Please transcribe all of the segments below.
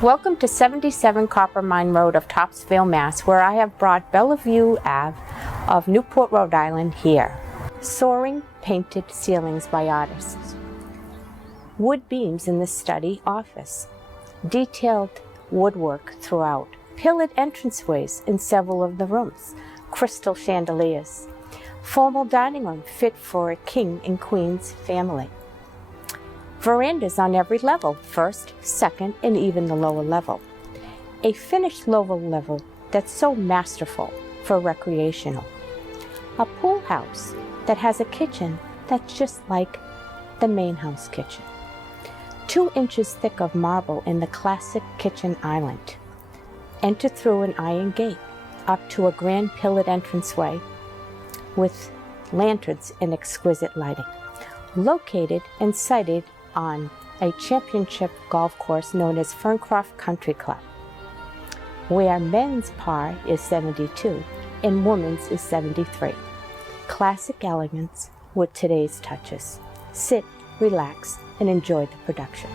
Welcome to 77 Coppermine Road of Topsfield, Mass., where I have brought Bellevue Ave of Newport, Rhode Island here. Soaring painted ceilings by artists. Wood beams in the study office. Detailed woodwork throughout. Pillared entranceways in several of the rooms. Crystal chandeliers. Formal dining room fit for a king and queen's family. Verandas on every level, first, second, and even the lower level. A finished lower level that's so masterful for recreational. A pool house that has a kitchen that's just like the main house kitchen. 2 inches thick of marble in the classic kitchen island. Enter through an iron gate up to a grand pillared entranceway with lanterns and exquisite lighting. Located and sited on a championship golf course known as Ferncroft Country Club, where men's par is 72 and women's is 73. Classic elegance with today's touches. Sit, relax, and enjoy the production.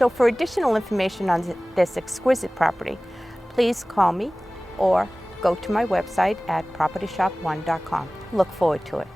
So for additional information on this exquisite property, please call me or go to my website at propertyshop1.com. Look forward to it.